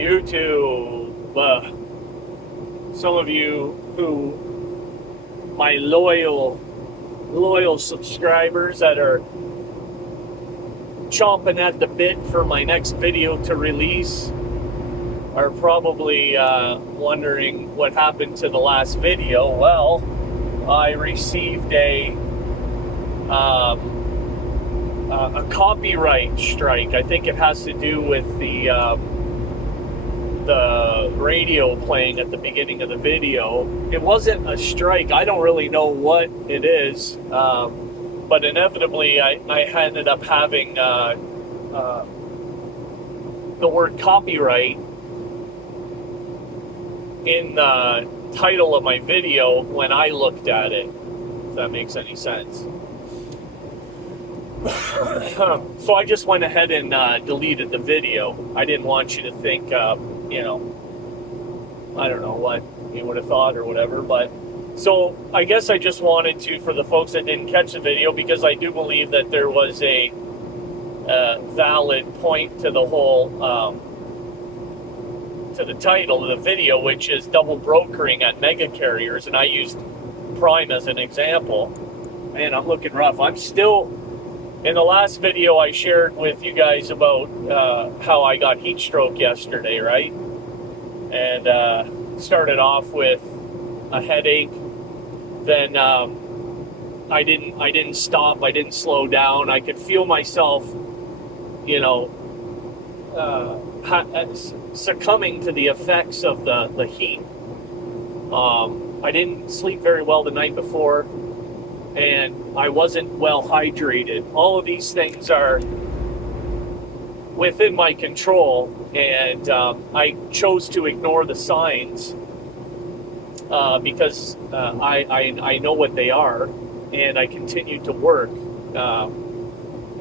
YouTube. Some of you who, my loyal subscribers that are chomping at the bit for my next video to release, are probably wondering what happened to the last video. Well, I received a copyright strike. I think it has to do with the radio playing at the beginning of the video. It wasn't a strike. I don't really know what it is, but inevitably I ended up having the word copyright in the title of my video when I looked at it, if that makes any sense. So I just went ahead and deleted the video. I didn't want you to think, I don't know what you would have thought or whatever, but so I guess I just wanted to, for the folks that didn't catch the video, because I do believe that there was a valid point to the whole to the title of the video, which is double brokering at megacarriers, and I used Prime as an example. Man, I'm looking rough. I'm still, in the last video I shared with you guys about how I got heat stroke yesterday, right? And started off with a headache. Then I didn't stop. I didn't slow down. I could feel myself, succumbing to the effects of the heat. I didn't sleep very well the night before, and I wasn't well hydrated. All of these things are within my control, and I chose to ignore the signs because I know what they are, and I continued to work.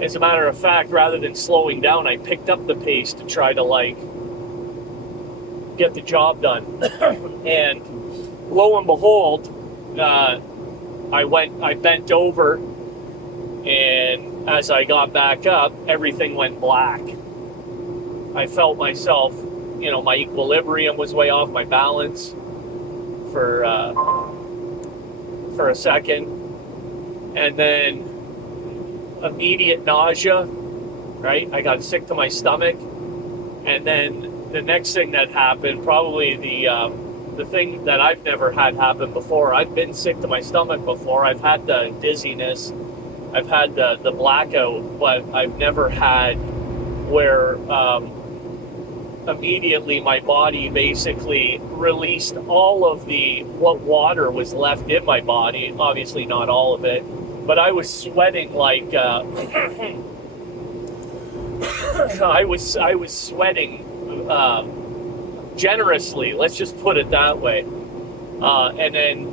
As a matter of fact, rather than slowing down, I picked up the pace to try to get the job done. And lo and behold, I bent over, and as I got back up, everything went black. I felt myself, my equilibrium was way off, my balance for a second, and then immediate nausea, right? I got sick to my stomach, and then the next thing that happened, probably the thing that I've never had happen before. I've been sick to my stomach before. I've had the dizziness, I've had the blackout, but I've never had where immediately my body basically released all of what water was left in my body. Obviously not all of it, but I was sweating like I was sweating generously, let's just put it that way. And then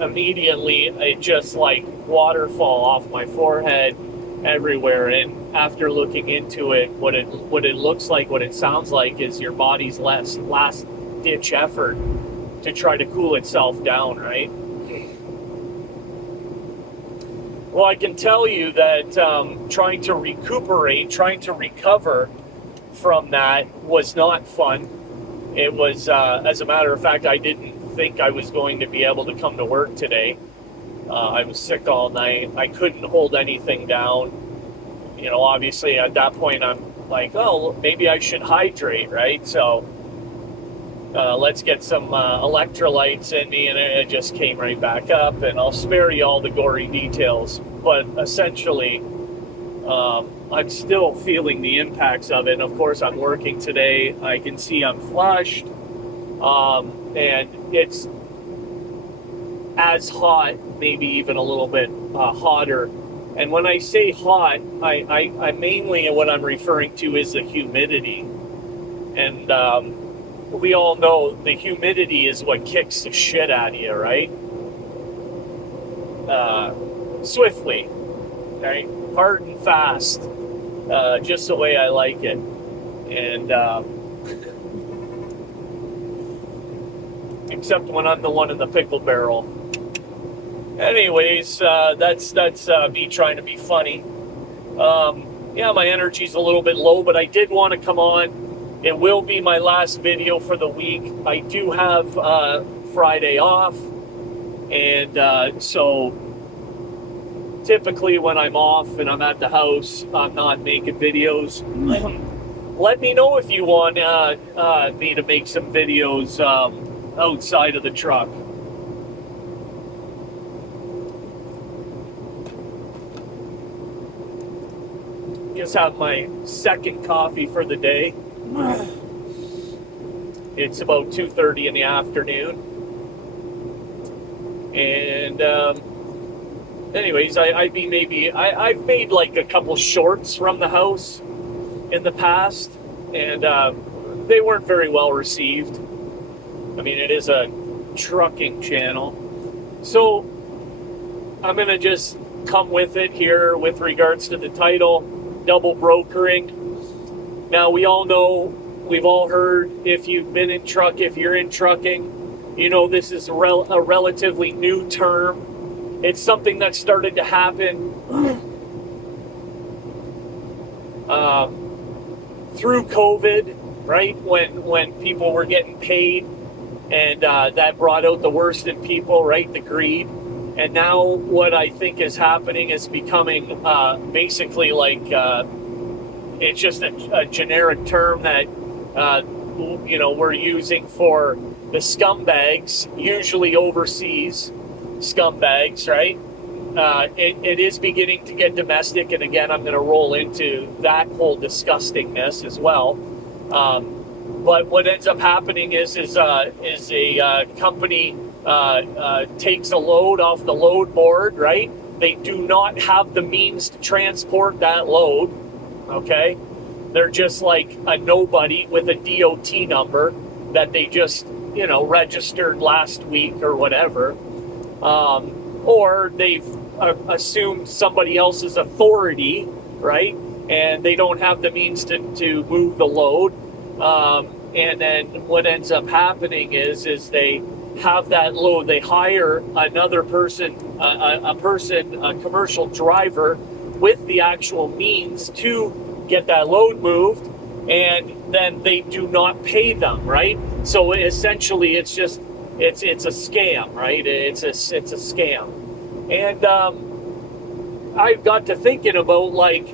immediately it just like waterfall off my forehead everywhere. And after looking into it, what it looks like, what it sounds like, is your body's last ditch effort to try to cool itself down, right? Well, I can tell you that trying to recuperate, trying to recover from that was not fun. It was, as a matter of fact, I didn't think I was going to be able to come to work today. I was sick all night. I couldn't hold anything down. Obviously at that point I'm like, oh, maybe I should hydrate, right? So let's get some electrolytes in me, and it just came right back up, and I'll spare you all the gory details. But essentially, I'm still feeling the impacts of it. And of course, I'm working today. I can see I'm flushed, and it's as hot, maybe even a little bit hotter. And when I say hot, I mainly, what I'm referring to is the humidity. And we all know the humidity is what kicks the shit out of you, right? Swiftly, right? Hard and fast, just the way I like it. And except when I'm the one in the pickle barrel. Anyways, that's me trying to be funny. Yeah, my energy's a little bit low, but I did want to come on It will be my last video for the week. I do have Friday off, and so typically when I'm off and I'm at the house, I'm not making videos. Let me know if you want me to make some videos outside of the truck. Just have my second coffee for the day. It's about 2:30 in the afternoon. And anyways, I've made like a couple shorts from the house in the past, and they weren't very well received. I mean, it is a trucking channel. So I'm going to just come with it here with regards to the title, double brokering. Now, we all know, we've all heard, if you've been in if you're in trucking, you know this is a relatively new term. It's something that started to happen through COVID, right? When people were getting paid, and that brought out the worst in people, right? The greed. And now what I think is happening is becoming basically like it's just a generic term that we're using for the scumbags, usually overseas scumbags, right? It is beginning to get domestic, and again, I'm going to roll into that whole disgustingness as well. But what ends up happening is a company takes a load off the load board, right? They do not have the means to transport that load, okay? They're just like a nobody with a DOT number that they just, registered last week or whatever. Or they've assumed somebody else's authority, right? And they don't have the means to move the load. And then what ends up happening is they have that load. They hire another person, a commercial driver with the actual means to get that load moved, and then they do not pay them, right? So essentially, it's a scam, right? It's a scam, and I've got to thinking about, like,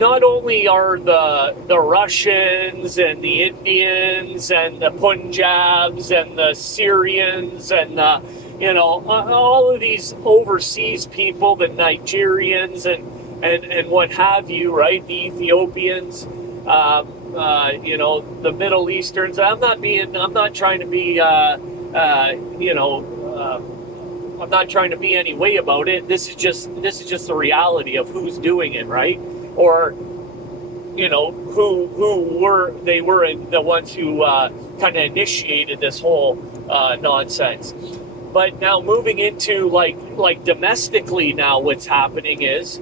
not only are the Russians and the Indians and the Punjabs and the Syrians and all of these overseas people, the Nigerians and what have you, right? The Ethiopians, the Middle Easterns. I'm not trying to be, I'm not trying to be any way about it. This is just the reality of who's doing it, right? Or, who were the ones who kind of initiated this whole nonsense. But now moving into like domestically now, what's happening is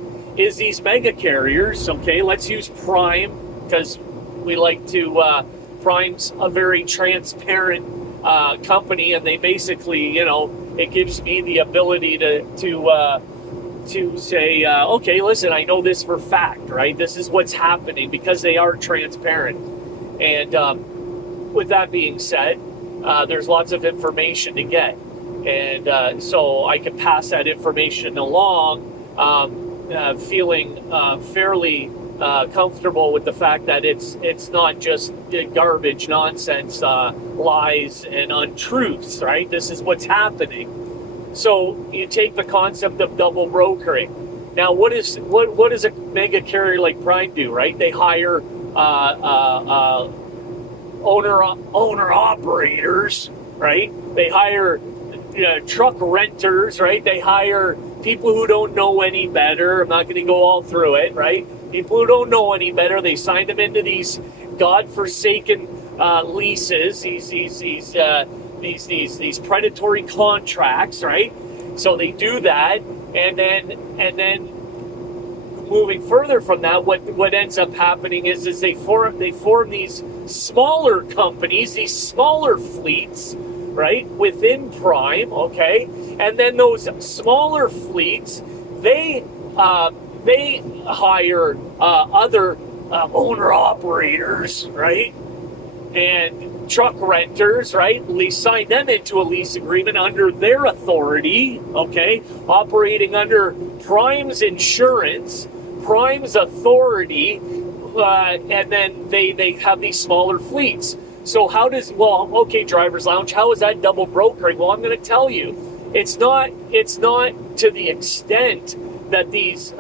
these mega carriers, okay, let's use Prime, because we like to, Prime's a very transparent company, and they basically, it gives me the ability to say, okay, listen, I know this for fact, right? This is what's happening, because they are transparent. And with that being said, there's lots of information to get. And so I can pass that information along, feeling fairly comfortable with the fact that it's not just garbage, nonsense, lies, and untruths, right? This is what's happening. So you take the concept of double brokering. Now, what does a mega carrier like Prime do, right? They hire owner operators, right? They hire truck renters, right? They hire people who don't know any better. I'm not going to go all through it, right? People who don't know any better. They sign them into these godforsaken leases, these predatory contracts, right? So they do that, and then moving further from that, what ends up happening is they form these smaller companies, these smaller fleets, right, within Prime, okay, and then those smaller fleets, they hire other owner operators, right? And truck renters, right? We sign them into a lease agreement under their authority, okay? Operating under Prime's insurance, Prime's authority, and then they have these smaller fleets. So how does, well, okay, Driver's Lounge, how is that double brokering? Well, I'm going to tell you, it's not to the extent that these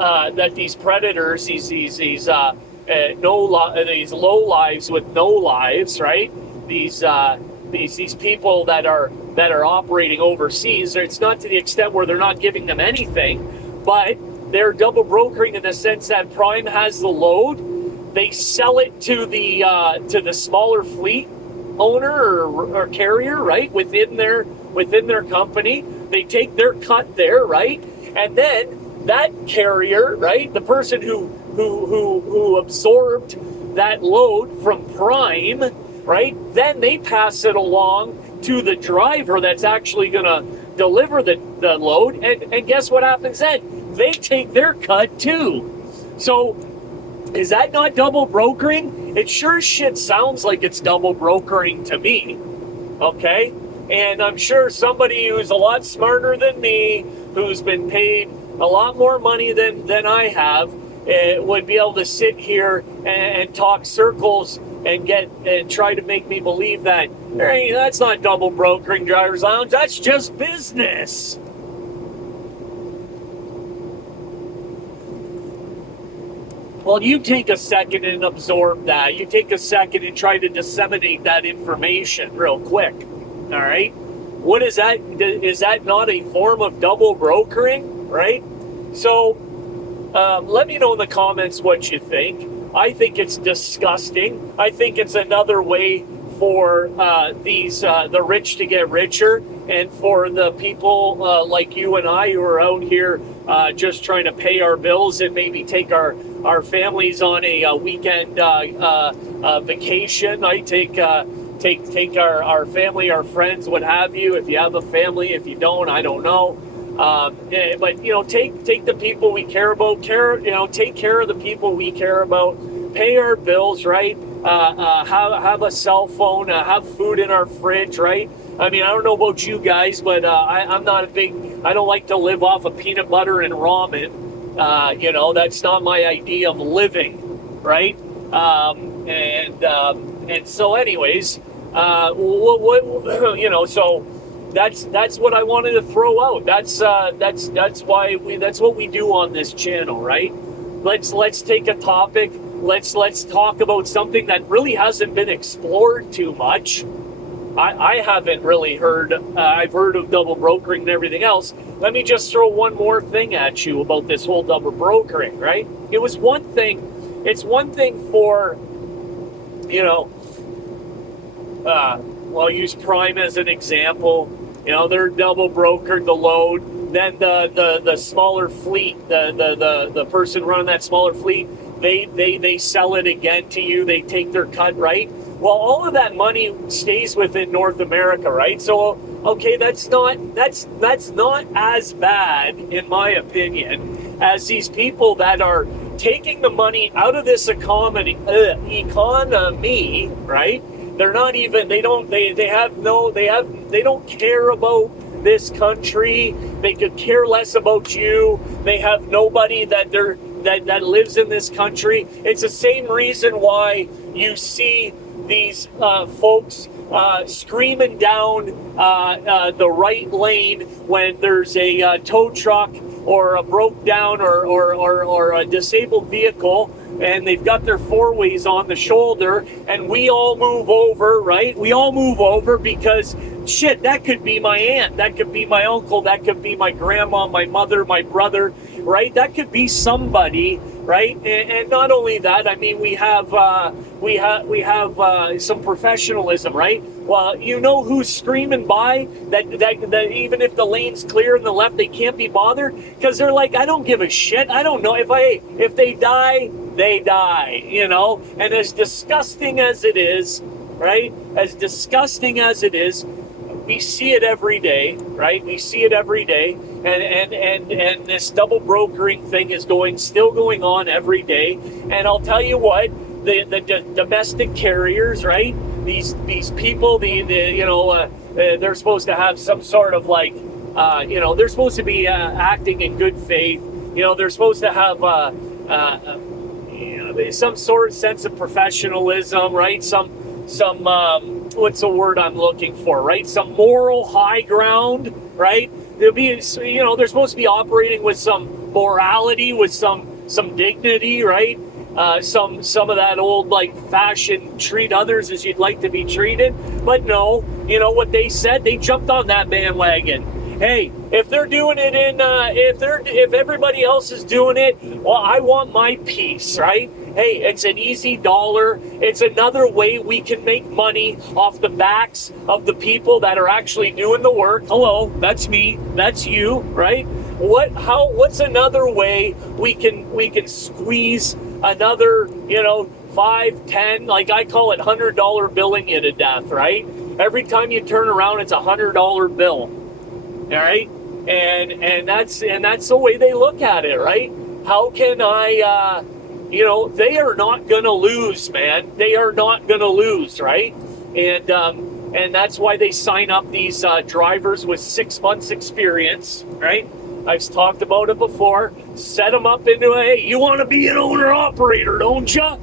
predators, these low lives with no lives, right? These people that are operating overseas. It's not to the extent where they're not giving them anything, but they're double brokering in the sense that Prime has the load. They sell it to the smaller fleet owner or carrier, right? Within their company, they take their cut there, right? And then that carrier, right? The person who absorbed that load from Prime, right? Then they pass it along to the driver that's actually going to deliver the load. And guess what happens then? They take their cut too. So is that not double brokering? It sure as shit sounds like it's double brokering to me. Okay? And I'm sure somebody who's a lot smarter than me, who's been paid a lot more money than I have, would be able to sit here and talk circles and try to make me believe that, hey, that's not double brokering, Driver's Lounge, that's just business. Well, you take a second and absorb that. You take a second and try to disseminate that information real quick. All right? What is that? Is that not a form of double brokering? Right? So, let me know in the comments what you think. I think it's disgusting. I think it's another way for the rich to get richer, and for the people like you and I who are out here just trying to pay our bills and maybe take our families on a weekend vacation. I take our family, our friends, what have you. If you have a family, if you don't, I don't know. But take the people we care about. Take care of the people we care about. Pay our bills, right? Have a cell phone. Have food in our fridge, right? I mean, I don't know about you guys, but I'm not I don't like to live off of peanut butter and ramen. That's not my idea of living, right? And so, anyways, so. That's what I wanted to throw out. That's why that's what we do on this channel, right? Let's take a topic. Let's talk about something that really hasn't been explored too much. I haven't really heard. I've heard of double brokering and everything else. Let me just throw one more thing at you about this whole double brokering, right? It's one thing for, I'll use Prime as an example. They're double brokered the load. Then the smaller fleet, the person running that smaller fleet, they sell it again to you. They take their cut, right? Well, all of that money stays within North America, right? So, okay, that's not as bad, in my opinion, as these people that are taking the money out of this economy, right? They're not even, they don't care about this country. They could care less about you. They have nobody that lives in this country. It's the same reason why you see these folks screaming down the right lane when there's a tow truck or a broke down or a disabled vehicle, and they've got their four-ways on the shoulder, and we all move over, right? We all move over because, shit, that could be my aunt, that could be my uncle, that could be my grandma, my mother, my brother, right? That could be somebody, right? And not only that, I mean, we have some professionalism, right? Well, who's screaming by that even if the lane's clear in the left, they can't be bothered because they're like, I don't give a shit. I don't know if they die, they die, And as disgusting as it is, right? As disgusting as it is, we see it every day, right? We see it every day, and this double brokering thing is still going on every day. And I'll tell you what, the domestic carriers, right? These people, they're supposed to have some sort of like, they're supposed to be acting in good faith. They're supposed to have some sort of sense of professionalism, right? Some what's the word I'm looking for, right? Some moral high ground, right? They're supposed to be operating with some morality, with some dignity, right? Some of that old like fashion, treat others as you'd like to be treated. But no, what they said, they jumped on that bandwagon. Hey, if they're doing it if everybody else is doing it, well, I want my piece, right? Hey, it's an easy dollar. It's another way we can make money off the backs of the people that are actually doing the work. Hello, that's me, that's you, right? What's another way we can squeeze another, 5, 10, like I call it $100 billing you to death, right? Every time you turn around, it's $100 bill. All right, and that's the way they look at it, right? How can I, they are not gonna lose, man. They are not gonna lose, right? And that's why they sign up these drivers with 6 months experience, right? I've talked about it before. Set them up into hey, you want to be an owner operator, don't you?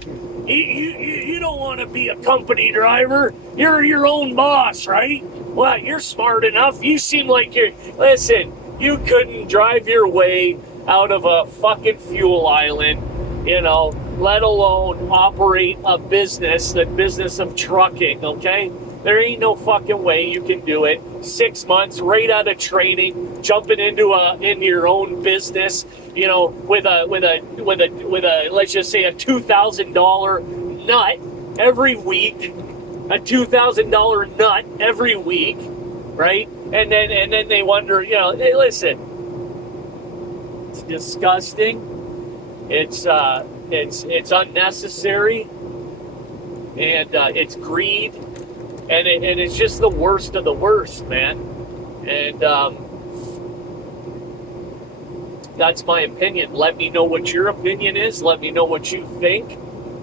You don't want to be a company driver. You're your own boss, right? Well, you're smart enough. You seem like listen, you couldn't drive your way out of a fucking fuel island, let alone operate a business, the business of trucking, okay? There ain't no fucking way you can do it. 6 months right out of training, jumping into your own business, with a let's just say a $2,000 nut every week. A $2,000 nut every week, right? And then they wonder, hey, listen, it's disgusting. It's unnecessary, and it's greed, and it's just the worst of the worst, man. And that's my opinion. Let me know what your opinion is. Let me know what you think.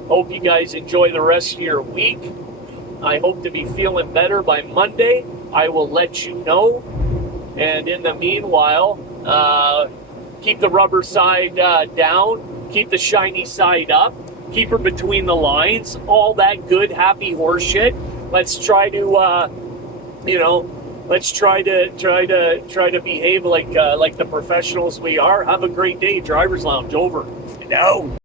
Hope you guys enjoy the rest of your week. I hope to be feeling better by Monday. I will let you know. And in the meanwhile, keep the rubber side down. Keep the shiny side up. Keep her between the lines. All that good, happy horse shit. Let's try to, let's try to behave like the professionals we are. Have a great day. Driver's Lounge over and out.